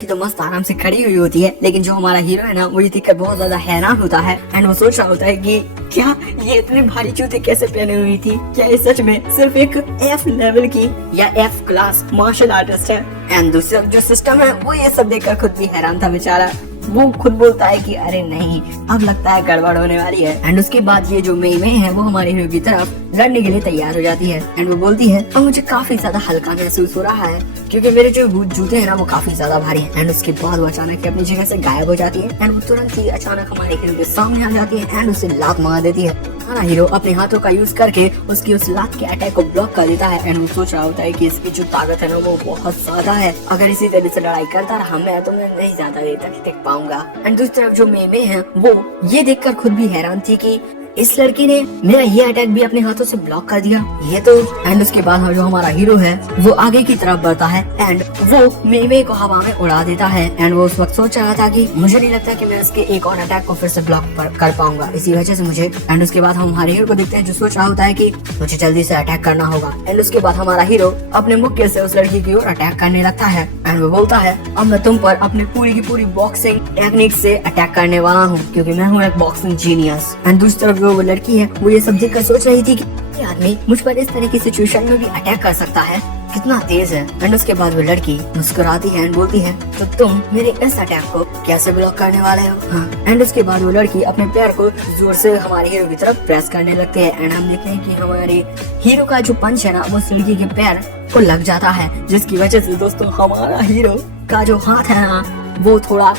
कि तो मस्त आराम से खड़ी हुई होती है, लेकिन जो हमारा हीरो है ना वो ये देखकर बहुत ज्यादा हैरान होता है एंड वो सोच रहा होता है कि क्या ये इतने भारी जूते कैसे पहने हुई थी, क्या ये सच में सिर्फ एक एफ लेवल की या एफ क्लास मार्शल आर्टिस्ट है। एंड दूसरा जो सिस्टम है वो ये सब देखकर खुद भी हैरान था बेचारा। वो खुद बोलता है कि अरे नहीं, अब लगता है गड़बड़ होने वाली है। एंड उसके बाद ये जो मेई है वो हमारे हीरो की तरफ लड़ने के लिए तैयार हो जाती है एंड वो बोलती है अब मुझे काफी ज्यादा हल्का महसूस हो रहा है क्योंकि मेरे जो जूते हैं ना वो काफी ज्यादा भारी हैं। एंड उसके बाद वो अचानक अपनी जगह से गायब हो जाती है एंड वो तुरंत ही अचानक हमारे हीरो के सामने आ जाती है एंड उसे लात मार देती है। हमारा हीरो अपने हाथों का यूज करके उसकी उस लात के अटैक को ब्लॉक कर देता है एंड वो सोच रहा होता है कि इसकी जो ताकत है ना वो बहुत ज्यादा है, अगर इसी तरह से लड़ाई करता रहा मैं तो मैं नहीं ज्यादा देर तक टिक पाऊंगा। एंड दूसरी तरफ जो मेमे है वो ये देखकर खुद भी हैरान थी कि इस लड़की ने मेरा ये अटैक भी अपने हाथों से ब्लॉक कर दिया, ये तो। एंड उसके बाद जो हमारा हीरो है वो आगे की तरफ बढ़ता है एंड वो मेमे को हवा में उड़ा देता है एंड वो उस वक्त सोच रहा था कि मुझे नहीं लगता कि मैं इसके एक और अटैक को फिर से ब्लॉक कर पाऊंगा, इसी वजह से मुझे। एंड उसके बाद हम हमारे हीरो को देखते हैं जो सोच रहा होता है कि मुझे जल्दी से अटैक करना होगा। एंड उसके बाद हमारा हीरो अपने मुक्के से उस लड़की की ओर अटैक करने लगता है एंड वो बोलता है अब मैं तुम पर अपने पूरी की पूरी बॉक्सिंग टेक्निक से अटैक करने वाला हूँ क्योंकि मैं हूँ एक बॉक्सिंग जीनियस। एंड दूसरी तरफ वो लड़की है वो ये सब देखकर सोच रही थी कि ये आदमी मुझ पर इस तरह की सिचुएशन में भी अटैक कर सकता है, कितना तेज है। एंड उसके बाद वो लड़की मुस्कुराती है एंड बोलती है तो तुम मेरे इस अटैक को कैसे ब्लॉक करने वाले हो। हाँ। एंड उसके बाद वो लड़की अपने पैर को जोर से हमारे हीरो की तरफ प्रेस करने लगती है एंड हम देखते हैं कि हमारे हीरो का जो पंच है ना वो उस लड़की के पैर को लग जाता है, जिसकी वजह से दोस्तों हमारा हीरो का जो हाथ है ना वो थोड़ा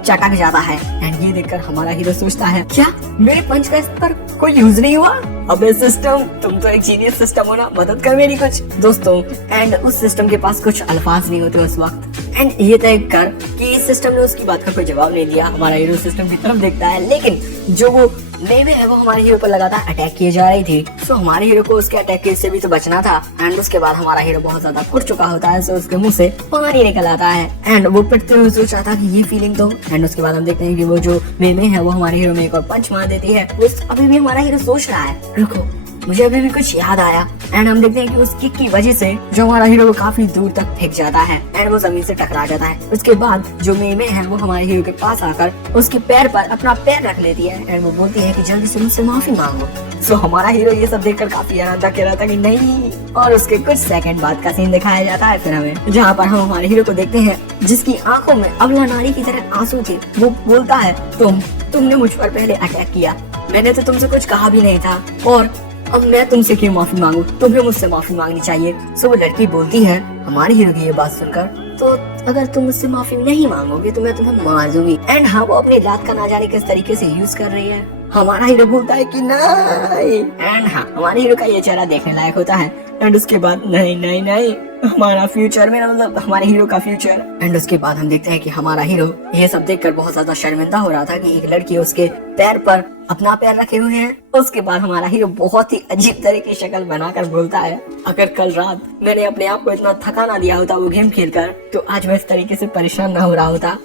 चटक जाता है। एंड ये देखकर हमारा हीरो सोचता है क्या मेरे पंच का इस पर कोई यूज नहीं हुआ, अबे सिस्टम तुम तो एक जीनियस सिस्टम हो ना, मदद कर मेरी कुछ दोस्तों। एंड उस सिस्टम के पास कुछ अल्फाज नहीं होते उस वक्त। एंड ये तय कर कि इस सिस्टम ने उसकी बात का कोई जवाब नहीं दिया। हमारा हीरो सिस्टम की तरफ देखता है, लेकिन जो वो मेवे है वो हमारे हीरो पर लगातार अटैक किए जा रही थी, तो हमारे हीरो को उसके अटैक से भी तो बचना था। एंड उसके बाद हमारा हीरो बहुत ज्यादा कुट चुका होता है, तो उसके मुंह से पानी निकल आता है एंड वो पिटते हुए सोच रहा था कि ये फीलिंग तो। एंड उसके बाद हम देखते हैं कि वो जो मेमे है वो हमारे हीरो में एक और पंच मार देती है। वो अभी भी हमारा हीरो सोच रहा है रुको मुझे अभी भी कुछ याद आया। एंड हम देखते हैं कि उस किक की वजह से जो हमारा हीरो काफी दूर तक फेंक जाता है एंड वो जमीन से टकरा जाता है। उसके बाद जो मेमे है वो हमारे हीरो के पास आकर उसके पैर पर अपना पैर रख लेती है एंड वो बोलती है कि जल्दी से मुझसे माफी मांगो। सो हमारा हीरो ये सब देखकर काफी हैरान था, कह रहा था कि नहीं। और उसके कुछ सेकंड बाद का सीन दिखाया जाता है फिर हमें, जहाँ पर हम हमारे हीरो को देखते हैं जिसकी आंखों में अबला नारी की तरह आंसू थे। वो बोलता है तुमने मुझ पर पहले अटैक किया, मैंने तो तुमसे कुछ कहा भी नहीं था और अब मैं तुमसे क्यों माफी मांगू, तुम्हें मुझसे माफी मांगनी चाहिए। सो वो लड़की बोलती है हमारे हीरो की ये बात सुनकर तो अगर तुम मुझसे माफी नहीं मांगोगे तो मैं तुम्हें मार दूंगी। एंड हाँ वो अपनी लात का ना जाने किस तरीके से यूज कर रही है। हमारा हीरो बोलता है कि नहीं। एंड हाँ हमारे हीरो का ये चेहरा देखने लायक होता है। एंड उसके बाद नहीं हमारा फ्यूचर में मतलब हमारे हीरो का फ्यूचर। एंड उसके बाद हम देखते हैं कि हमारा हीरो ये सब देखकर बहुत ज्यादा शर्मिंदा हो रहा था कि एक लड़की उसके पैर पर अपना पैर रखे हुए हैं। उसके बाद हमारा हीरो बहुत ही अजीब तरह की शक्ल बनाकर बोलता है अगर कल रात मैंने अपने आप को इतना थका ना दिया होता वो गेम खेलकर तो आज मैं इस तरीके से परेशान ना हो रहा होता।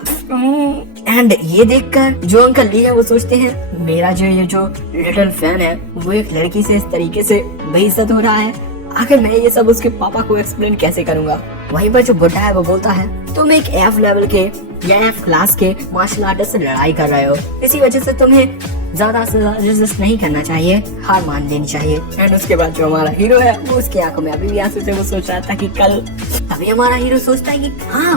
एंड ये देखकर जो अंकल ली है वो सोचते हैं मेरा ये जो लिटिल फैन है वो एक लड़की से इस तरीके से बेइज्जत हो रहा है, आखिर मैं ये सब उसके पापा को एक्सप्लेन कैसे करूंगा। वहीं पर जो बुढ़ा है वो बोलता है तुम एक एफ लेवल के या एफ क्लास के मार्शल आर्टिस्ट से लड़ाई कर रहे हो, इसी वजह से तुम्हें ज्यादा से ज्यादा रेजिस्ट नहीं करना चाहिए, हार मान लेनी चाहिए। एंड उसके बाद जो हमारा हीरो है वो उसकी आंखों में अभी भी आंसू थे। वो सोच रहा था कि कल, अभी हमारा हीरो सोचता है कि हाँ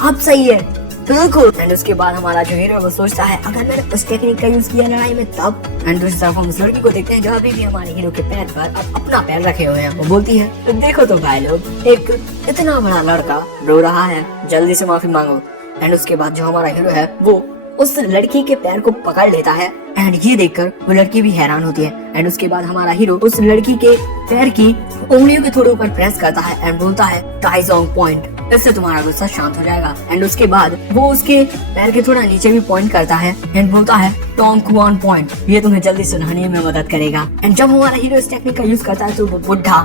आप सही है बिल्कुल। एंड उसके बाद हमारा जो हीरो है वो सोचता है अगर मैंने उस टेक्निक का यूज किया लड़ाई में तब। एंड दूसरी तरफ हम उस लड़की को देखते हैं जो अभी भी हमारे हीरो के पैर पर अब अपना पैर रखे हुए हैं। वो बोलती है तो देखो तो भाई लोग एक इतना बड़ा लड़का रो रहा है, जल्दी से माफी मांगो। एंड उसके बाद जो हमारा हीरो है वो उस लड़की के पैर को पकड़ लेता है एंड ये देखकर वो लड़की भी हैरान होती है। एंड उसके बाद हमारा हीरो उस लड़की के पैर की उंगलियों के थोड़े ऊपर प्रेस करता है एंड बोलता है टाइजोंग पॉइंट, इससे तुम्हारा गुस्सा शांत हो जाएगा। एंड उसके बाद वो उसके पैर के थोड़ा नीचे भी पॉइंट करता है एंड बोलता है टोंग कुआन पॉइंट, ये तुम्हें जल्दी सुनाने में मदद करेगा। एंड जब हमारा हीरो इस टेक्निक का यूज करता है तो वो बुढ़ा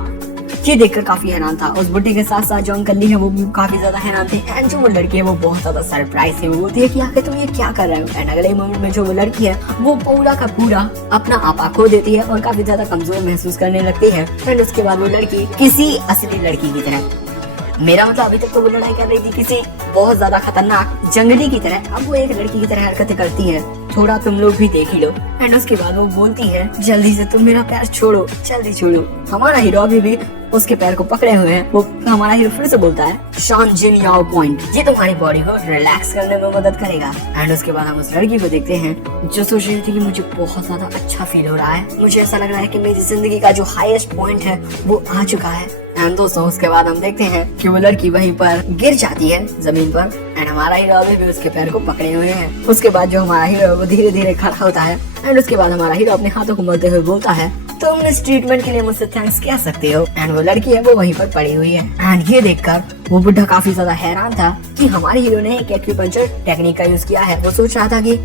ये देखकर काफी हैरान था। उस बुढ़े के साथ साथ जो अंकल ली है वो भी काफी ज्यादा हैरान थे। एंड जो वो लड़की है वो बहुत ज्यादा सरप्राइज थी। वो बोलती है कि आखिर तुम ये क्या कर रहे हो। एंड अगले मोमेंट में जो वो लड़की है वो पूरा का पूरा अपना आपा खो देती है और काफी ज्यादा कमजोर महसूस करने लगती है। एंड उसके बाद वो लड़की किसी असली लड़की की तरह मेरा मतलब अभी तक तो वो लड़ाई कर रही थी किसी बहुत ज्यादा खतरनाक जंगली की तरह, अब वो एक लड़की की तरह हरकतें करती है, थोड़ा तुम लोग भी देख ही लो। एंड उसके बाद वो बोलती है जल्दी से तुम मेरा पैर छोड़ो, जल्दी छोड़ो। हमारा हीरो अभी भी उसके पैर को पकड़े हुए हैं। वो हमारा हीरो फिर से बोलता है शान जिन याओ पॉइंट, ये तुम्हारी बॉडी को रिलैक्स करने में मदद करेगा। एंड उसके बाद हम उस लड़की को देखते हैं जो सोच रही थी कि मुझे बहुत ज्यादा अच्छा फील हो रहा है, मुझे ऐसा लग रहा है कि मेरी जिंदगी का जो हाईएस्ट पॉइंट है वो आ चुका है। एंड दोस्तों उसके बाद हम देखते हैं कि वो लड़की वहीं पर गिर जाती है जमीन पर। एंड हमारा हीरो अभी भी उसके पैर को पकड़े हुए हैं। उसके बाद जो हमारा हीरो है वो धीरे धीरे खड़ा होता है। एंड उसके बाद हमारा हीरो अपने हाथों को मलते हुए बोलता है तुम इस ट्रीटमेंट के लिए मुझसे थैंक्स कह सकते हो। एंड वो लड़की है वो वहीं पर पड़ी हुई है। एंड ये देखकर वो बुढ़ा काफी ज्यादा हैरान था कि हमारे हीरो ने एक एक्यूपंक्चर टेक्निक का यूज किया है। वो सोच रहा था कि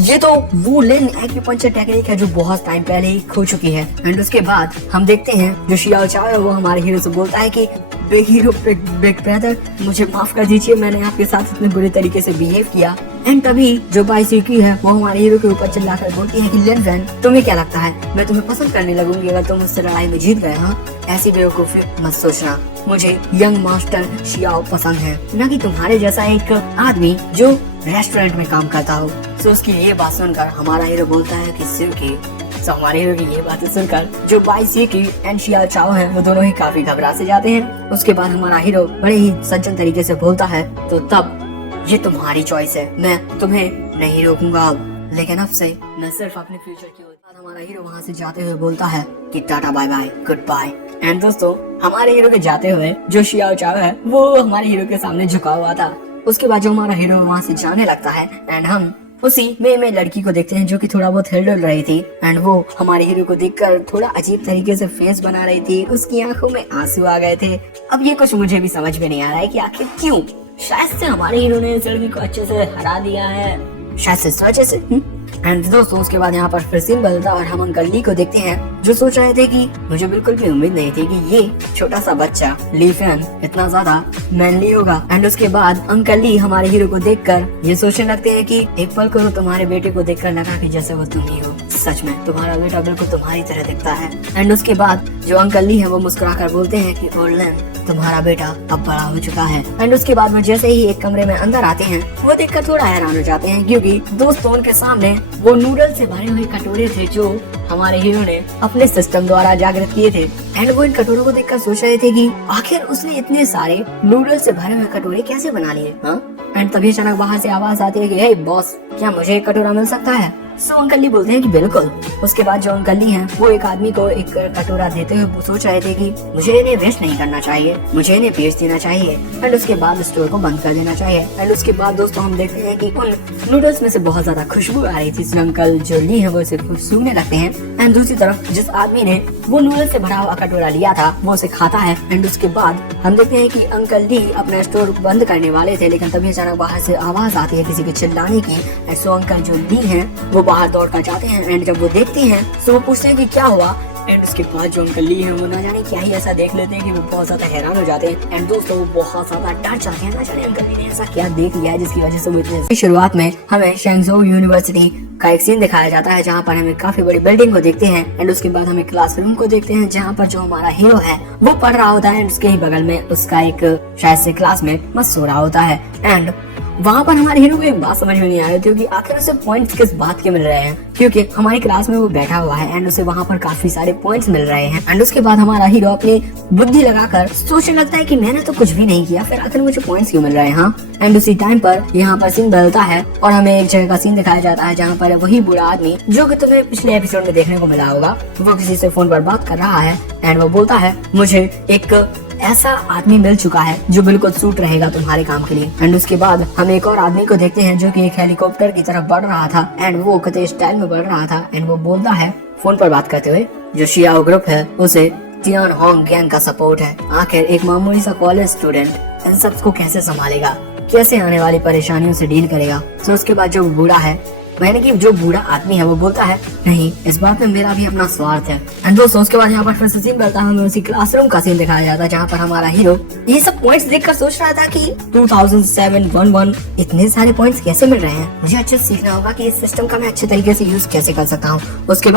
ये तो वो लेन एक्यूपंक्चर टेक्निक है जो बहुत टाइम पहले ही खो चुकी है। एंड उसके बाद हम देखते हैं जो शियाओ चाओ है वो हमारे हीरो से बोलता है कि बिग हीरो बिग ब्रदर मुझे माफ कर दीजिए, मैंने आपके साथ इतने बुरे तरीके से बिहेव किया। एंड तभी जो बाइसिकी है वो हमारे हीरो के ऊपर चिल्लाकर बोलती है कि लिन वेन तुम्हें क्या लगता है मैं तुम्हें पसंद करने लगूंगी अगर तुम मुझसे लड़ाई में जीत गए? हाँ, ऐसी बेवकूफी मत सोचना, मुझे यंग मास्टर शियाओ पसंद है, न कि तुम्हारे जैसा एक आदमी जो रेस्टोरेंट में काम करता हो। तो उसकी ये बात सुनकर हमारा हीरो बोलता है कि सिल्की, तो हमारे हीरो की ये बातें सुनकर जो बाइसिकी एंड शियाओ चाओ है वो दोनों ही काफी घबरा से जाते हैं। उसके बाद हमारा हीरो बड़े ही सज्जन तरीके से बोलता है तो तब ये तुम्हारी चॉइस है, मैं तुम्हें नहीं रोकूंगा, लेकिन अब से मैं सिर्फ अपने फ्यूचर की ओर। हमारा हीरो वहाँ से जाते हुए बोलता है कि tata bye bye goodbye. And दोस्तों हमारे हीरो के जाते हुए जो शियाओ चाओ है वो हमारे हीरो के सामने झुका हुआ था। उसके बाद जो हमारा हीरो वहाँ से जाने लगता है एंड हम उसी में लड़की को देखते हैं जो कि थोड़ा बहुत हिल डुल रही थी। एंड वो हमारे हीरो को देखकर थोड़ा अजीब तरीके से फेस बना रही थी, उसकी आंखों में आंसू आ गए थे। अब ये कुछ मुझे भी समझ में नहीं आ रहा है कि आखिर क्यों। शायद से हमारे हीरो ने इस लड़की को अच्छे से हरा दिया है, शायद से इस वजह से। एंड दोस्तों उसके बाद यहाँ पर फिर सीन बदलता और हम अंकल ली को देखते हैं जो सोच रहे थे कि मुझे बिल्कुल भी उम्मीद नहीं थी कि ये छोटा सा बच्चा ली फैन इतना ज्यादा मैनली होगा। एंड उसके बाद अंकल ली हमारे हीरो को देखकर ये सोचने लगते हैं कि एक पल को तुम्हारे बेटे को देखकर लगा कि जैसे वो तुम ही हो, सच में तुम्हारा बेटा बिल्कुल तुम्हारी तरह दिखता है। एंड उसके बाद जो अंकल ली है वो मुस्कुराकर बोलते हैं कि ओल्डन तुम्हारा बेटा अब बड़ा हो चुका है। एंड उसके बाद वो जैसे ही एक कमरे में अंदर आते हैं वो देखकर थोड़ा हैरान हो जाते हैं क्योंकि दोस्तों उनके सामने वो नूडल से भरे हुए कटोरे थे जो हमारे हीरो ने अपने सिस्टम द्वारा जागृत किए थे। एंड वो इन कटोरों को देखकर सोच रहे थे कि आखिर उसने इतने सारे नूडल से भरे हुए कटोरे कैसे बना लिए। एंड तभी अचानक बाहर से आवाज आती है कि हे बॉस क्या मुझे एक कटोरा मिल सकता है? सो अंकल ली बोलते हैं कि बिल्कुल। उसके बाद जो अंकल ली हैं वो एक आदमी को एक कटोरा देते हुए सोच रहे थे कि मुझे इन्हें वेस्ट नहीं करना चाहिए, मुझे इन्हें बेच देना चाहिए एंड उसके बाद स्टोर को बंद कर देना चाहिए। एंड उसके बाद दोस्तों हम देखते हैं कि उन नूडल्स में से बहुत ज्यादा खुशबू आ रही थी, इसलिए अंकल जो ली है वो इसे सूंघने लगते हैं। एंड दूसरी तरफ जिस आदमी ने वो नूडल से भरा हुआ कटोरा लिया था वो उसे खाता है। एंड उसके बाद हम देखते हैं कि अंकल ली अपना स्टोर बंद करने वाले थे, लेकिन तभी अचानक बाहर से आवाज आती है किसी के चिल्लाने की। सो अंकल जो ली है वो बाहर दौड़ कर जाते हैं। एंड जब वो देखते हैं तो वो पूछते हैं कि क्या हुआ। एंड उसके बाद जो अंकल ली है वो ना जाने क्या ही ऐसा देख लेते हैं कि वो बहुत ज्यादा हैरान हो जाते हैं। एंड दोस्तों वो बहुत ज्यादा डर जाते हैं, ना जाने अंकल ली ने ऐसा क्या देख लिया है जिसकी वजह से वो इतने। शुरुआत में हमें शेंगजोउ यूनिवर्सिटी का एक सीन दिखाया जाता है जहाँ पर हमें काफी बड़ी बिल्डिंग को देखते हैं। एंड उसके बाद हमें क्लासरूम को देखते हैं जहाँ पर जो हमारा हीरो है वो पढ़ रहा होता है एंड उसके ही बगल में उसका एक शायद से क्लासमेट मस्त सो रहा होता है। एंड वहाँ पर हमारे हीरो को एक बात समझ में नहीं आ रही थी कि आखिर उसे पॉइंट्स किस बात के मिल रहे हैं, क्योंकि हमारी क्लास में वो बैठा हुआ है एंड उसे वहाँ पर काफी सारे पॉइंट्स मिल रहे हैं। एंड उसके बाद हमारा हीरो अपनी बुद्धि लगाकर सोचने लगता है कि मैंने तो कुछ भी नहीं किया, फिर आखिर मुझे पॉइंट्स क्यों मिल रहे हैं। हाँ, एंड उसी टाइम पर यहाँ पर सीन बदलता है और हमें एक जगह का सीन दिखाया जाता है जहाँ पर वही बुरा आदमी जो कि तुम्हें पिछले एपिसोड में देखने को मिला होगा वो किसी से फोन पर बात कर रहा है। एंड वो बोलता है मुझे एक ऐसा आदमी मिल चुका है जो बिल्कुल सूट रहेगा तुम्हारे काम के लिए। एंड उसके बाद हम एक और आदमी को देखते हैं जो कि एक हेलीकॉप्टर की तरफ बढ़ रहा था एंड वो कते स्टाइल में बढ़ रहा था। एंड वो बोलता है फोन पर बात करते हुए जो शियाओ ग्रुप है उसे तियान होंग गैंग का सपोर्ट है, आखिर एक मामूली सा कॉलेज स्टूडेंट इन सब को कैसे संभालेगा, कैसे आने वाली परेशानियों से डील करेगा। तो उसके बाद जो बूढ़ा है मैंने कि जो बूढ़ा आदमी है वो बोलता है नहीं, इस बात में मेरा भी अपना स्वार्थ है। एंड दोस्तों उसके बाद यहाँ पर फिर से सीन करता है, हमें उसी क्लासरूम का सीन दिखाया जाता है जहाँ पर हमारा हीरो ये सब पॉइंट्स देखकर सोच रहा था कि 2007-11 इतने सारे पॉइंट्स कैसे मिल रहे हैं, मुझे अच्छे से सीखना होगा कि इस सिस्टम का मैं अच्छे तरीके से यूज कैसे कर सकता हूँ। उसके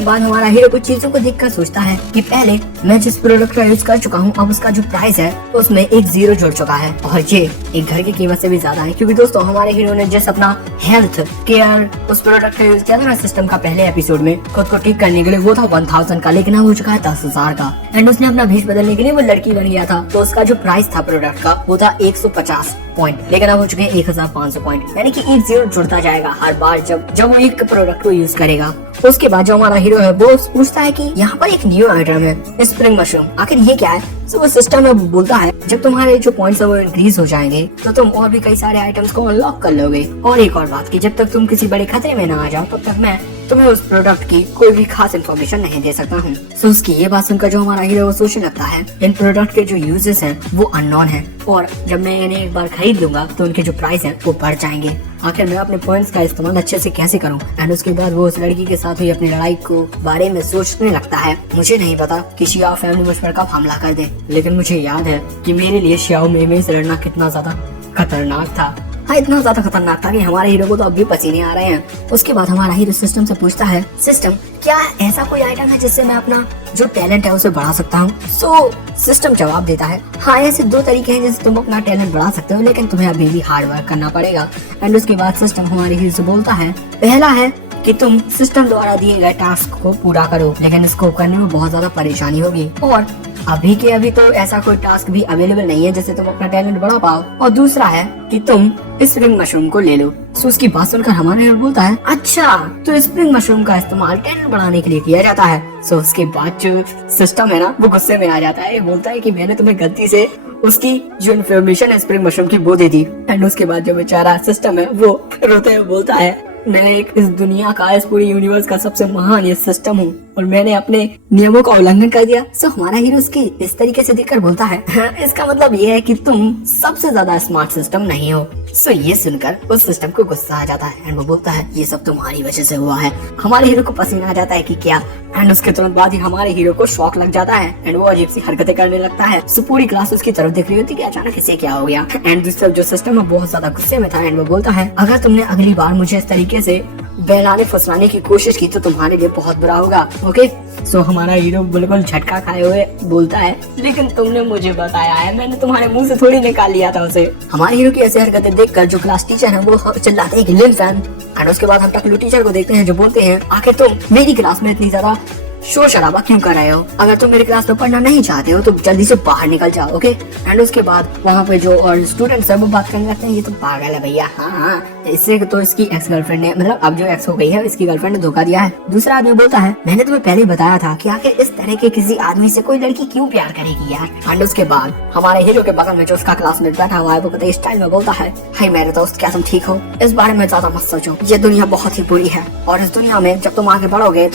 बाद हमारा हीरो कुछ चीजों को देखकर सोचता है कि पहले मैं जिस प्रोडक्ट का यूज कर चुका हूँ अब उसका जो प्राइस है उसमें एक 0 जुड़ चुका है और ये एक घर की कीमत से भी ज्यादा है, क्योंकि दोस्तों हमारे हीरो ने जिस अपना हेल्थ केयर उस प्रोडक्ट का यूज किया था ना सिस्टम का पहले एपिसोड में खुद को ठीक करने के लिए, वो था 1000 का, लेकिन अब हो चुका है 10,000 का। एंड उसने अपना भेष बदलने के लिए वो लड़की बन गया था, तो उसका जो प्राइस था प्रोडक्ट का वो था 150 पॉइंट, लेकिन अब हो चुके हैं 1500 पॉइंट, यानी कि एक 0 जुड़ता जाएगा हर बार जब वो एक प्रोडक्ट को यूज करेगा। उसके बाद जो हमारा हीरो है वो पूछता है कि यहाँ पर एक न्यू आइटम है स्प्रिंग मशरूम, आखिर ये क्या है। तो वो सिस्टम में बोलता है जब तुम्हारे जो पॉइंट्स है वो इंक्रीज हो जाएंगे तो तुम और भी कई सारे आइटम्स को अनलॉक कर लोगे, और एक और बात कि जब तक तुम किसी बड़े खतरे में ना आ जाओ तब तक मैं तुम्हें उस प्रोडक्ट की कोई भी खास इन्फॉर्मेशन नहीं दे सकता हूँ। तो उसकी ये बात सुनकर जो हमारा हीरो वो सोचने लगता है इन प्रोडक्ट के जो यूजेस हैं वो अननोन है, और जब मैं इन्हें एक बार खरीद लूंगा तो उनके जो प्राइस है वो बढ़ जाएंगे, आखिर मैं अपने पॉइंट्स का इस्तेमाल अच्छे से कैसे करूं। एंड उसके बाद वो उस लड़की के साथ हुई अपनी लड़ाई को बारे में सोचने लगता है। मुझे नहीं पता कि शियाओ फैमिली मुझ पर कब हमला कर दे, लेकिन मुझे याद है कि मेरे लिए शियाओ मेमे से लड़ना कितना ज्यादा खतरनाक था। हाँ, इतना ज्यादा खतरनाक था कि हमारे हीरो को तो अब भी पसीने आ रहे हैं। उसके बाद हमारा हीरो सिस्टम से पूछता है सिस्टम क्या ऐसा कोई आइटम है जिससे मैं अपना जो टैलेंट है उसे बढ़ा सकता हूँ। सो सिस्टम जवाब देता है हाँ, ऐसे 2 तरीके हैं जिससे तुम अपना टैलेंट बढ़ा सकते हो, लेकिन तुम्हें अभी भी हार्ड वर्क करना पड़ेगा। एंड उसके बाद सिस्टम हमारे हीरो से बोलता है पहला है कि तुम सिस्टम द्वारा दिए गए टास्क को पूरा करो, लेकिन इसको करने में बहुत ज्यादा परेशानी होगी, और अभी के अभी तो ऐसा कोई टास्क भी अवेलेबल नहीं है जिससे तुम अपना टैलेंट बढ़ा पाओ। और दूसरा है कि तुम स्प्रिंग मशरूम को ले लो। सो उसकी बात सुनकर हमारा हीरो बोलता है अच्छा, तो स्प्रिंग मशरूम का इस्तेमाल टैलेंट बढ़ाने के लिए किया जाता है। सो उसके बाद जो सिस्टम है ना वो गुस्से में आ जाता है, बोलता है कि मैंने तुम्हें गलती से उसकी जो इन्फॉर्मेशन है स्प्रिंग मशरूम की वो दे दी। एंड उसके बाद जो बेचारा सिस्टम है वो रोते हुए बोलता है मैं एक इस दुनिया का इस पूरी यूनिवर्स का सबसे महान ये सिस्टम हूँ और मैंने अपने नियमों का उल्लंघन कर दिया। सो हमारा हीरो उसकी इस तरीके से देखकर बोलता है इसका मतलब ये है कि तुम सबसे ज्यादा स्मार्ट सिस्टम नहीं हो। सो ये सुनकर उस सिस्टम को गुस्सा आ जाता है एंड वो बोलता है ये सब तुम्हारी वजह से हुआ है। हमारे हीरो को पसीना आ जाता है कि क्या। एंड उसके तुरंत बाद ही हमारे हीरो को शॉक लग जाता है एंड वो अजीब सी हरकतें करने लगता है। सो पूरी क्लास उसकी तरफ देख रही होती है कि अचानक इसे क्या हो गया। एंड दूसरा जो सिस्टम है बहुत ज्यादा गुस्से में था एंड वो बोलता है अगर तुमने अगली बार मुझे इस तरीके से बहलाने फुसलाने की कोशिश की तो तुम्हारे लिए बहुत बुरा होगा। ओके। सो हमारा हीरो बिल्कुल झटका खाए हुए बोलता है लेकिन तुमने मुझे बताया है, मैंने तुम्हारे मुंह से थोड़ी निकाल लिया था उसे। हमारे हीरो की ऐसी हरकतें देखकर जो क्लास टीचर है वो चिल्लाते हैं कि लिन फैन। एंड उसके बाद हम टकलू टीचर को देखते हैं जो बोलते हैं आखिर तुम मेरी क्लास में इतनी ज्यादा शोर शराबा क्यों कर रहे हो, अगर तुम मेरी क्लास में पढ़ना नहीं चाहते हो तो जल्दी से बाहर निकल जाओ। ओके। एंड उसके बाद वहाँ पे जो और स्टूडेंट्स है वो बात करने लगते हैं ये तो पागल है भैया, हाँ इससे तो इसकी एक्स गर्लफ्रेंड ने, मतलब अब जो एक्स हो गई है इसकी गर्लफ्रेंड ने धोखा दिया है। दूसरा आदमी बोलता है मैंने तुम्हें पहले बताया था कि आखिर इस तरह के किसी आदमी से कोई लड़की क्यों प्यार करेगी यार। एंड उसके बाद हमारे हीरो के बगल में जो उसका क्लासमेट बैठा हुआ है वो कतई स्टाइल में बोलता है हाय मेरे दोस्त, क्या तुम ठीक हो? इस बारे में ज्यादा मत सोचो, ये दुनिया बहुत ही बुरी है और इस दुनिया में जब तुम आगे बढ़ोगे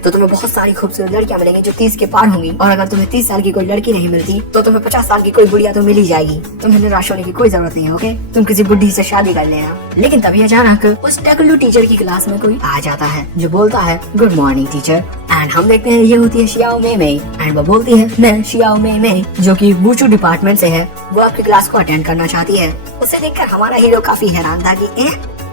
तो तुम्हें बहुत सारी खूबसूरत लड़कियां मिलेंगी जो 30 के पार होंगी, और अगर तुम्हें 30 साल की कोई लड़की नहीं मिलती तो तुम्हें 50 साल की कोई बुढ़िया तो मिल ही जाएगी। तुम्हें निराश होने की कोई जरूरत नहीं है। ओके। तुम किसी बुढ़ी से शादी कर लेना। लेकिन तभी अचानक उस टकलू टीचर की क्लास में कोई आ जाता है जो बोलता है गुड मॉर्निंग टीचर। एंड हम देखते हैं ये होती है शियाओ मेमे एंड वो बोलती है मैं शियाओ मेमे जो कि वुचू डिपार्टमेंट से है, वो आपकी क्लास को अटेंड करना चाहती है। उसे देखकर हमारा हीरो काफी हैरान था कि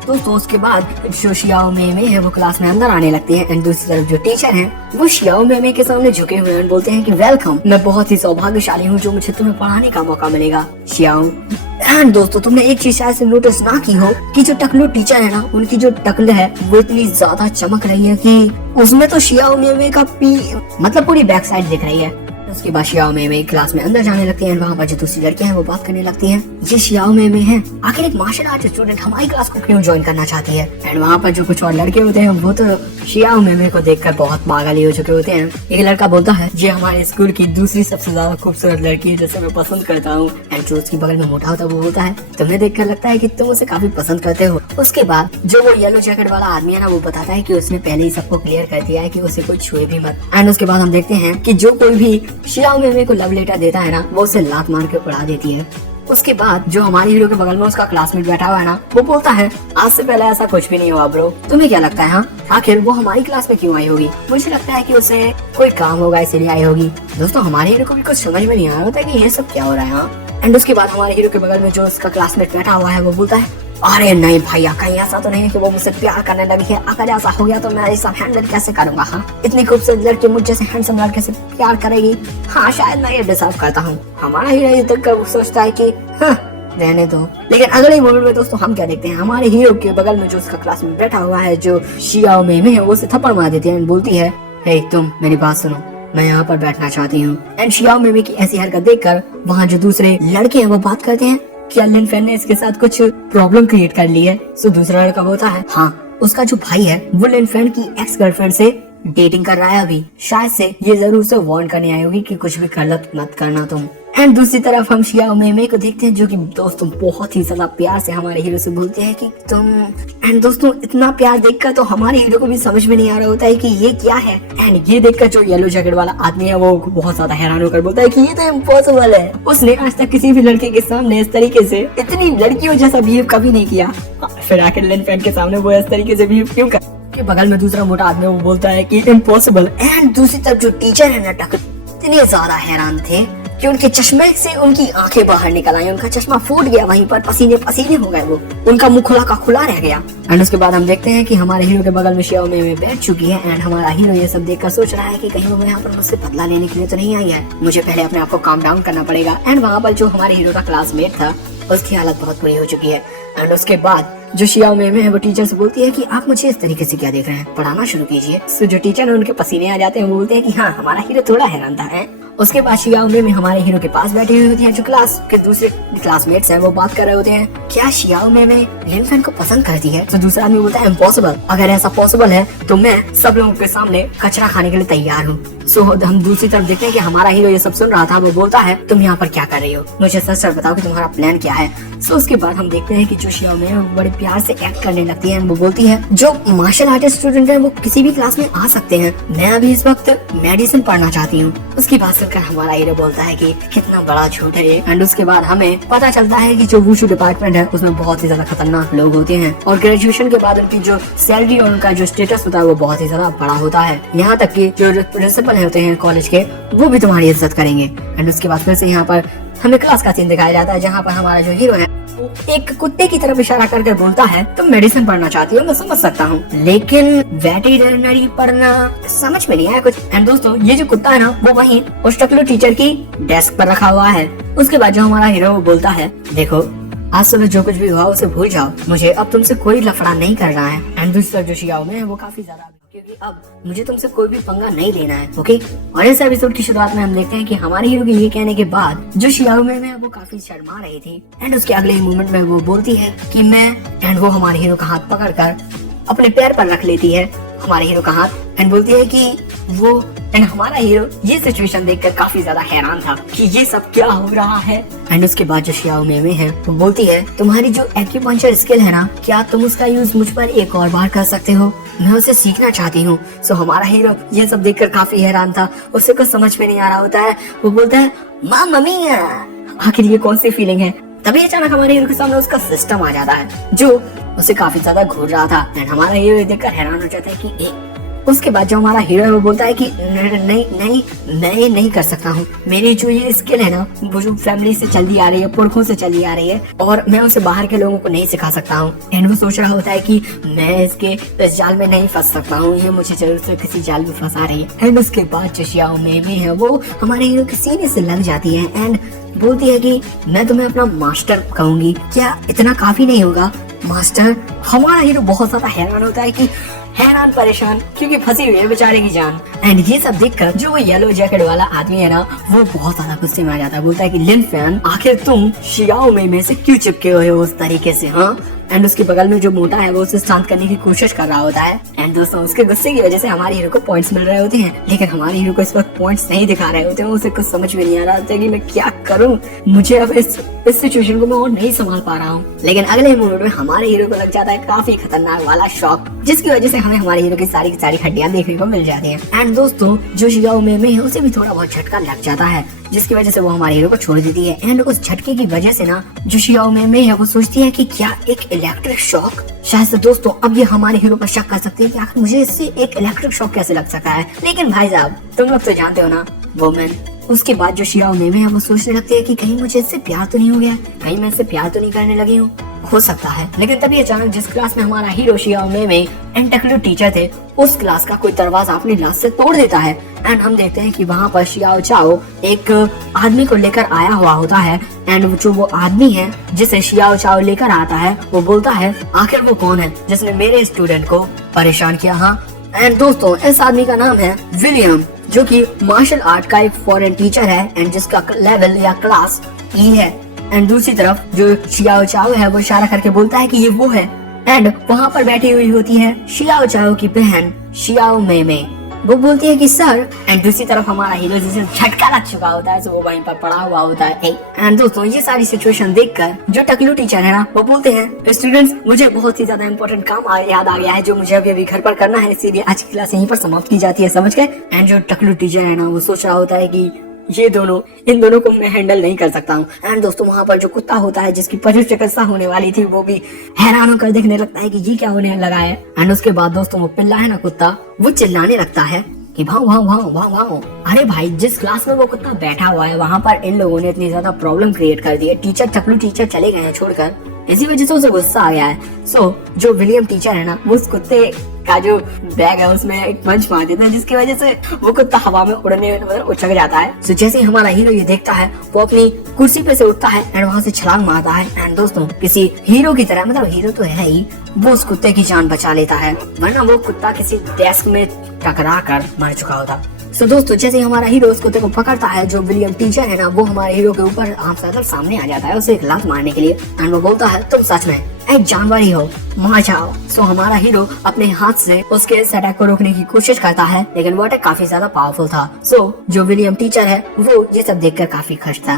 दोस्तों उसके बाद जो शियाओ मेमे है वो क्लास में अंदर आने लगती है एंड दूसरी तरफ जो टीचर हैं वो शियाओ मेमे के सामने झुके हुए हैं, बोलते हैं कि वेलकम, मैं बहुत ही सौभाग्यशाली हूँ जो मुझे तुम्हें पढ़ाने का मौका मिलेगा शियाओ। एंड दोस्तों तुमने एक चीज शायद से नोटिस ना की हो कि जो टकलू टीचर है ना उनकी जो टकल है वो इतनी ज्यादा चमक रही है कि उसमें तो शियाओ मेमे का मतलब पूरी बैक साइड दिख रही है। उसके बाद शियाओ मेमे क्लास में अंदर जाने लगती हैं, वहाँ पर जो दूसरी लड़कियां हैं वो बात करने लगती हैं ये शियाओ मेमे है, आखिर एक मार्शल आर्ट स्टूडेंट हमारी क्लास को क्यों ज्वाइन करना चाहती है। एंड वहाँ पर जो कुछ और लड़के होते हैं वो तो शियाओ मेमे को देखकर बहुत पागल ही हो चुके होते हैं। एक लड़का बोलता है ये हमारे स्कूल की दूसरी सबसे ज्यादा खूबसूरत लड़की है जिसे मैं पसंद करता हूँ। एंड जो उसकी बगल में मोटा होता है वो बोलता है तुम्हें देखकर लगता है कि तुम उसे काफी पसंद करते हो। उसके बाद जो वो येलो जैकेट वाला आदमी है ना वो बताता है कि उसने पहले ही सबको क्लियर कर दिया है कि उसे कोई छुए भी मत। एंड उसके बाद हम देखते हैं कि जो कोई भी शियाओ मेमे को लव लेटर देता है ना वो उसे लात मार के उड़ा देती है। उसके बाद जो हमारे हीरो के बगल में उसका क्लासमेट बैठा हुआ है ना, वो बोलता है आज से पहले ऐसा कुछ भी नहीं हुआ ब्रो। तुम्हें क्या लगता है हाँ, आखिर वो हमारी क्लास में क्यों आई होगी? मुझे लगता है कि उसे कोई काम होगा इसीलिए आई होगी। दोस्तों हमारे हीरो को भी कुछ समझ में नहीं आ रहा होता कि ये सब क्या हो रहा है हाँ। एंड उसके बाद हमारे हीरो के बगल में जो उसका क्लासमेट बैठा हुआ है वो बोलता है अरे नहीं भैया, कहीं ऐसा तो नहीं है कि वो मुझसे प्यार करने लगी है। अगर ऐसा हो गया तो मैं ये सब हैंडल कैसे करूंगा हाँ? इतनी खूबसूरत लड़की मुझ जैसे हैंडसम लड़के से प्यार करेगी? हाँ शायद मैं ये डिजर्व करता हूँ। हमारा हीरो ये देखकर सोचता है कि हाँ रहने दो। लेकिन अगले मोमेंट में दोस्तों हम क्या देखते हैं, हमारे हीरो के बगल में जो उसका क्लास में बैठा हुआ है जो शियाओ मेमे है, वो उसे थप्पड़ मार देती है एंड बोलती है हे तुम मेरी बात सुनो, मैं यहाँ पर बैठना चाहती हूँ। एंड शियाओ मेमे की ऐसी हरकत देखकर वहाँ जो दूसरे लड़के हैं वो बात करते हैं क्या लिन फैन ने इसके साथ कुछ प्रॉब्लम क्रिएट कर ली है? सो दूसरा लड़का बोलता है हाँ, उसका जो भाई है वो लिन फैन की एक्स गर्लफ्रेंड से डेटिंग कर रहा है अभी। शायद से ये जरूर से वार्न करने आई होगी कि कुछ भी गलत मत करना तुम। एंड दूसरी तरफ हम शियाओ मेमे को देखते हैं जो कि दोस्तों बहुत ही ज्यादा प्यार से हमारे हीरो से बोलते हैं कि तुम। एंड दोस्तों इतना प्यार देखकर तो हमारे हीरो को भी समझ में नहीं आ रहा होता है कि ये क्या है। एंड ये देखकर जो येलो जैकेट वाला आदमी है वो बहुत ज्यादा हैरान होकर बोलता है कि ये तो इम्पॉसिबल है। उसने आज तक किसी भी लड़के के सामने इस तरीके से इतनी लड़कियों जैसा बिहेव कभी नहीं किया। फिर आखिर लिन फैन के सामने वो इस तरीके से बिहेव क्यों कर? के बगल में दूसरा मोटा आदमी वो बोलता है कि इम्पॉसिबल। एंड दूसरी तरफ जो टीचर है ना इतने ज्यादा हैरान थे कि उनके चश्मे से उनकी आंखें बाहर निकल आई, उनका चश्मा फूट गया, वहीं पर पसीने पसीने हो गए, वो उनका मुंह खुला का खुला रह गया। एंड उसके बाद हम देखते हैं कि हमारे हीरो के बगल में शियाओ मेमे बैठ चुकी है एंड हमारा हीरो ये सब देखकर सोच रहा है कि कहीं वो यहाँ पर मुझसे बदला लेने के लिए तो नहीं आई है, मुझे पहले अपने आप को काम डाउन करना पड़ेगा। एंड वहाँ पर जो हमारे हीरो का क्लासमेट था उसकी हालत बहुत बुरी हो चुकी है। एंड उसके बाद जो शियाओ मेमे है वो टीचर से बोलती है कि आप मुझे इस तरीके से क्या देख रहे हैं, पढ़ाना शुरू कीजिए। तो जो टीचर है उनके पसीने आ जाते हैं, वो बोलते हैं कि हाँ हमारा हीरो थोड़ा हैरान था। उसके बाद शियाओ मेमे हमारे हीरो के पास बैठी हुई होती है, जो क्लास के दूसरे क्लासमेट्स हैं वो बात कर रहे होते हैं क्या शियाओ मेमे लिन फैन को पसंद करती है? तो दूसरा आदमी बोलता है इम्पॉसिबल, अगर ऐसा पॉसिबल है तो मैं सब लोगों के सामने कचरा खाने के लिए तैयार हूँ। सो हम दूसरी तरफ देखते हैं कि हमारा हीरो ये सब सुन रहा था, वो बोलता है तुम यहाँ पर क्या कर रही हो, मुझे सच बताओ कि तुम्हारा प्लान क्या है। सो उसके बाद हम देखते हैं कि जो शियाओ मेमे बड़े प्यार से एक्ट करने लगती है। वो बोलती है जो मार्शल आर्टिस्ट स्टूडेंट है वो किसी भी क्लास में आ सकते हैं, मैं अभी इस वक्त मेडिसिन पढ़ना चाहती हूँ। उसकी बात सुनकर हमारा हीरो बोलता है कि कितना बड़ा झूठ है ये। एंड उसके बाद हमें पता चलता है कि जो वुशु डिपार्टमेंट है उसमें बहुत ही ज्यादा खतरनाक लोग होते हैं और ग्रेजुएशन के बाद उनकी जो सैलरी और उनका जो स्टेटस होता है वो बहुत ही ज्यादा बड़ा होता है। यहाँ तक कि जो प्रिंसिपल होते हैं कॉलेज के वो भी तुम्हारी इज्जत करेंगे। एंड उसके बाद फिर से यहाँ पर हमें क्लास का सीन दिखाया जाता है जहाँ पर हमारा जो हीरो है एक कुत्ते की तरफ इशारा करके बोलता है तुम मेडिसिन पढ़ना चाहती हो, मैं समझ सकता हूँ, लेकिन वेटरनरी पढ़ना समझ में नहीं आया कुछ। एंड दोस्तों ये जो कुत्ता है ना वो वहीं उस टकलू टीचर की डेस्क पर रखा हुआ है। उसके बाद जो हमारा हीरो वो बोलता है देखो आज सुबह जो कुछ भी हुआ उसे भूल जाओ, मुझे अब तुमसे कोई लफड़ा नहीं करना है। एंड दूसरी तरफ जो शियाओ में है वो काफी ज्यादा क्योंकि अब मुझे तुमसे कोई भी पंगा नहीं लेना है, ओके। और इस एपिसोड की शुरुआत में हम देखते हैं कि हमारे हीरो के ये कहने के बाद जो शियाओ में है वो काफी शर्मा रही थी। एंड उसके अगले ही मोमेंट में वो बोलती है कि मैं, एंड वो हमारे हीरो का हाथ पकड़कर अपने पैर पर रख लेती है हमारे हीरो का हाथ एंड बोलती है कि वो। एंड हमारा हीरो ये सिचुएशन देखकर काफी ज्यादा हैरान था कि ये सब क्या हो रहा है। एंड उसके बाद जो शियाओ मेमे है वो बोलती है तुम्हारी जो एक्यूपंक्चर स्किल है ना, क्या तुम उसका यूज मुझ पर एक और बार कर सकते हो, मैं उसे सीखना चाहती हूँ। सो हमारा हीरो ये सब देखकर काफी हैरान था, उसे कुछ समझ में नहीं आ रहा होता है। वो बोलता है माँ मम्मी आखिर ये कौन सी फीलिंग है। तभी अचानक हमारे हीरो के सामने उसका सिस्टम आ जाता है जो उसे काफी ज्यादा घूर रहा था। एंड हमारा हीरो देखकर हैरान हो जाता है कि उसके बाद जो हमारा हीरो है वो बोलता है कि नहीं मैं ये नहीं कर सकता हूँ, मेरी जो ये स्किल है ना वो जो फैमिली से चली आ रही है, पुरखों से चली आ रही है और मैं उसे बाहर के लोगों को नहीं सिखा सकता हूँ। एंड वो सोच रहा होता है कि मैं इसके इस जाल में नहीं फंस सकता हूँ, ये मुझे जरूर से किसी जाल में फंसा रही है। एंड उसके बाद जो शियाओ मेमे है वो हमारे हीरो के सीने से लग जाती है एंड बोलती है कि मैं तुम्हें अपना मास्टर कहूंगी, क्या इतना काफी नहीं होगा मास्टर। हमारा हीरो बहुत ज्यादा हैरान होता है कि हैरान परेशान क्योंकि फंसी हुई है बेचारे की जान। एंड ये सब देखकर जो वो येलो जैकेट वाला आदमी है ना वो बहुत ज्यादा गुस्से में आ जाता है, बोलता है कि लिन फैन आखिर तुम शियाओ में से क्यों चिपके हुए हो उस तरीके से, हाँ। एंड उसके बगल में जो मोटा है वो उसे शांत करने की कोशिश कर रहा होता है। एंड दोस्तों उसके गुस्से की वजह से हमारे हीरो को पॉइंट्स मिल रहे होते हैं, लेकिन हमारे हीरो को इस वक्त पॉइंट्स नहीं दिखा रहे होते हैं। उसे कुछ समझ में नहीं आ रहा होता कि मैं क्या करूं, मुझे अब इस सिचुएशन को मैं और नहीं संभाल पा रहा हूँ। लेकिन अगले मोमेंट में हमारे हीरो को लग जाता है काफी खतरनाक वाला शॉक, जिसकी वजह से हमें हमारे हीरो की सारी हड्डियां देखने को मिल जाती हैं। एंड दोस्तों जो शियाओ में है उसे भी थोड़ा बहुत झटका लग जाता है, जिसकी वजह से वो हमारे हीरो को छोड़ देती है। एंड उस झटके की वजह से ना जो शियाओ में है वो सोचती है कि क्या एक इलेक्ट्रिक शॉक, शायद से दोस्तों अब ये हमारे हीरो पर शक कर सकते हैं कि आखिर मुझे इससे एक इलेक्ट्रिक शॉक कैसे लग सका है। लेकिन भाई साहब तुम लोग तो जानते हो ना वुमेन। उसके बाद जो शियाओ में है वो सोचने लगती है कि कहीं मुझे इससे प्यार तो नहीं हो गया, कहीं मैं इससे प्यार तो नहीं करने लगी हूँ, हो सकता है। लेकिन तभी अचानक जिस क्लास में हमारा हीरो शियाओ में एंड टेक्निकल टीचर थे उस क्लास का कोई दरवाजा अपनी लाश से तोड़ देता है। एंड हम देखते हैं कि वहाँ पर शियाओ चाओ एक आदमी को लेकर आया हुआ होता है। एंड जो वो आदमी है जिसे शियाओ चाओ लेकर आता है वो बोलता है आखिर वो कौन है जिसने मेरे स्टूडेंट को परेशान किया। हाँ एंड दोस्तों इस आदमी का नाम है विलियम, जो कि मार्शल आर्ट का एक फॉरेन टीचर है एंड जिसका लेवल या क्लास ई है। एंड दूसरी तरफ जो शियाओ चाओ है वो इशारा करके बोलता है कि ये वो है। एंड वहाँ पर बैठी हुई होती है शियाओ चाओ की बहन शियाओ में। वो बोलती है कि सर। एंड दूसरी तरफ हमारा हीरो जिसे झटका लग चुका होता है, तो वो वहीं पर पड़ा हुआ होता है। एंड दोस्तों ये सारी सिचुएशन देखकर जो टकलू टीचर है ना वो बोलते हैं स्टूडेंट्स मुझे बहुत ही ज्यादा इंपॉर्टेंट काम याद आ गया है जो मुझे अभी घर पर करना है, इसीलिए आज की क्लास यहीं पर समाप्त की जाती है, समझ गए। एंड जो टकलू टीचर है ना वो सोच रहा होता है कि इन दोनों को मैं हैंडल नहीं कर सकता हूँ। एंड दोस्तों वहाँ पर जो कुत्ता होता है जिसकी पशु चिकित्सा होने वाली थी वो भी हैरान होकर देखने लगता है कि ये क्या होने लगा है। एंड उसके बाद दोस्तों वो पिल्ला है ना कुत्ता वो चिल्लाने लगता है कि भाव भाव भाव भाव भाव। अरे भाई जिस क्लास में वो कुत्ता बैठा हुआ है वहाँ पर इन लोगों ने इतनी ज्यादा प्रॉब्लम क्रिएट कर दी है, टीचर टकलू टीचर चले गए हैं छोड़कर, इसी वजह से उसे गुस्सा आ गया है। सो जो विलियम टीचर है ना वो उस कुत्ते का जो बैग है उसमें एक पंच मार देता है, जिसकी वजह से वो कुत्ता हवा में उड़ने मतलब उछक जाता है। तो जैसे ही हमारा हीरो ये देखता है वो अपनी कुर्सी पे से उठता है एंड वहाँ से छलांग मारता है। एंड दोस्तों किसी हीरो की तरह, मतलब हीरो तो है ही, वो उस कुत्ते की जान बचा लेता है, वरना वो कुत्ता किसी डेस्क में टकरा कर मर चुका होता। तो दोस्तों जैसे हमारा हीरो उस कुत्ते को पकड़ता है, जो विलियम टीचर है ना वो हमारे हीरो के ऊपर आमने सामने आ जाता है उसे एक लात मारने के लिए। एंड वो बोलता है तुम सच में एक जानवर ही हो, मार जाओ। सो हमारा हीरो अपने हाथ से उसके इस अटैक को रोकने की कोशिश करता है, लेकिन वो अटैक काफी ज्यादा पावरफुल था। सो जो विलियम टीचर है वो ये सब देखकर काफी खुश था।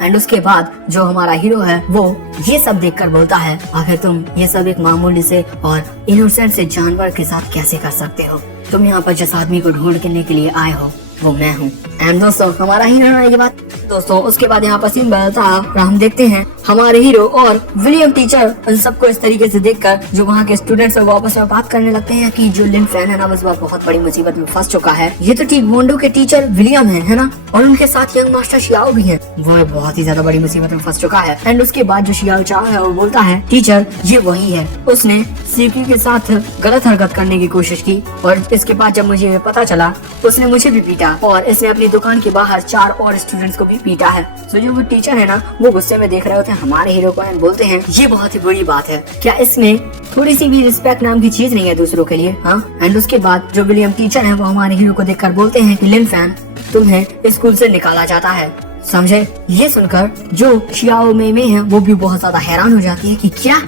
एंड उसके बाद जो हमारा हीरो है वो ये सब देखकर बोलता है आखिर तुम ये सब एक मामूली से और इनोसेंट से जानवर के साथ कैसे कर सकते हो, तुम यहाँ पर जिस आदमी को ढूंढने के लिए आए हो वो मैं हूँ। एंड दोस्तों हमारा हीरो ने ये बात, दोस्तों उसके बाद यहाँ पर सीन बदलता है और हम देखते हैं हमारे हीरो और विलियम टीचर उन सबको इस तरीके से देखकर जो वहाँ के स्टूडेंट्स है वो आपस में बात करने लगते हैं कि जो लिन फैन है ना बस बहुत बड़ी मुसीबत में फंस चुका है। ये तो ठीक मोंडो के टीचर विलियम है ना, और उनके साथ यंग मास्टर शियाओ भी है, वो बहुत ही ज्यादा बड़ी मुसीबत में फंस चुका है। एंड उसके बाद जो शियाओ चाओ है वो बोलता है टीचर ये वही है, उसने सीकी के साथ गलत हरकत करने की कोशिश की और इसके बाद जब मुझे पता चला उसने मुझे भी पीटा और इसने अपनी दुकान के बाहर 4 और स्टूडेंट्स को भी पीटा है। तो जो वो टीचर है ना वो गुस्से में देख रहे होते हैं हमारे हीरो को एंड बोलते हैं ये बहुत ही बुरी बात है, क्या इसमें थोड़ी सी भी रिस्पेक्ट नाम की चीज नहीं है दूसरों के लिए। हाँ एंड उसके बाद जो विलियम टीचर है वो हमारे हीरो को देखकर बोलते हैं कि लिन फैन तुम्हें स्कूल से निकाला जाता है, समझे। ये सुनकर जो शियाओ में है वो भी बहुत ज्यादा हैरान हो जाती है कि क्या।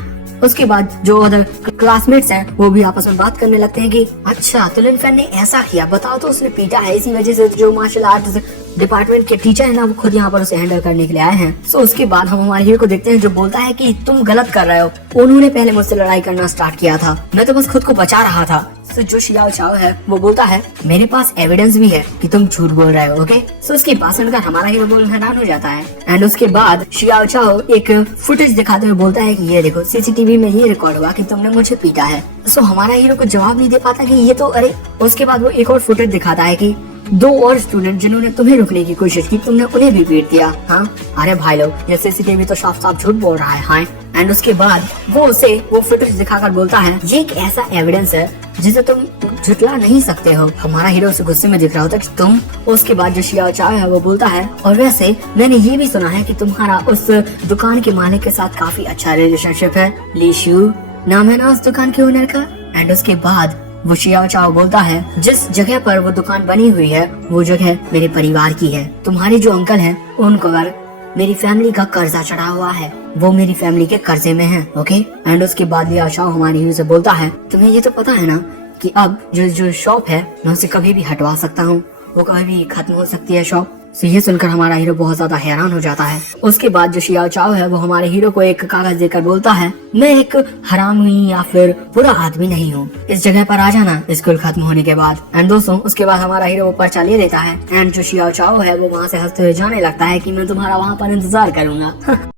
उसके बाद जो अदर क्लासमेट्स हैं वो भी आपस में बात करने लगते हैं कि अच्छा तो लिन फैन ने ऐसा किया, बताओ तो उसने पीटा है, इसी वजह से जो मार्शल आर्ट डिपार्टमेंट के टीचर है ना वो खुद यहाँ पर उसे हैंडल करने के लिए आए हैं। सो उसके बाद हम हमारे हीरो को देखते हैं जो बोलता है कि तुम गलत कर रहे हो, उन्होंने पहले मुझसे लड़ाई करना स्टार्ट किया था, मैं तो बस खुद को बचा रहा था। तो जो शियाओ चाओ है वो बोलता है मेरे पास एविडेंस भी है कि तुम झूठ बोल रहे हो, ओके। सो उसकी बात सुनकर हमारा हीरो बोल हैरान हो जाता है। एंड उसके बाद शियाओ चाओ एक फुटेज दिखाते हुए बोलता है कि ये देखो सीसीटीवी में ये रिकॉर्ड हुआ कि तुमने मुझे पीटा है। सो हमारा हीरो को जवाब नहीं दे पाता कि ये तो अरे। उसके बाद वो एक और फुटेज दिखाता है कि 2 और स्टूडेंट जिन्होंने तुम्हें रुकने की कोशिश की तुमने उन्हें भी पीट दिया। हाँ अरे भाई लोग ये सीसीटीवी तो साफ साफ झूठ बोल रहा है। हाँ एंड उसके बाद वो उसे वो फुटेज दिखाकर बोलता है ये एक ऐसा एविडेंस है जिसे तुम झुटला नहीं सकते हो। हमारा हीरो उसे गुस्से में दिख रहा होता है कि तुम। उसके बाद जो शियाओ चाओ है वो बोलता है और वैसे मैंने ये भी सुना है कि तुम्हारा उस दुकान के मालिक के साथ काफी अच्छा रिलेशनशिप है, ली शू नाम है ना उस दुकान के ओनर का। एंड उसके बाद वो शियाओ चाओ बोलता है जिस जगह पर वो दुकान बनी हुई है वो जगह मेरे परिवार की है, तुम्हारे जो अंकल है उनको अगर मेरी फैमिली का कर्जा चढ़ा हुआ है वो मेरी फैमिली के कर्जे में है, ओके। एंड उसके बाद लिया चाओ हमारी हीरो से बोलता है तुम्हें ये तो पता है ना कि अब जो शॉप है मैं उसे कभी भी हटवा सकता हूँ, वो कभी भी खत्म हो सकती है शॉप। तो ये सुनकर हमारा हीरो बहुत ज्यादा हैरान हो जाता है। उसके बाद जो शियाओ चाओ है वो हमारे हीरो को एक कागज देकर बोलता है, मैं एक हरामी या फिर बुरा आदमी नहीं हूँ, इस जगह पर आ जाना स्कूल खत्म होने के बाद। एंड दोस्तों उसके बाद हमारा हीरो वो पर्चा ले देता है एंड जो शियाओ चाओ है वो वहाँ से हंसते हुए जाने लगता है कि मैं तुम्हारा वहाँ पर इंतजार करूंगा।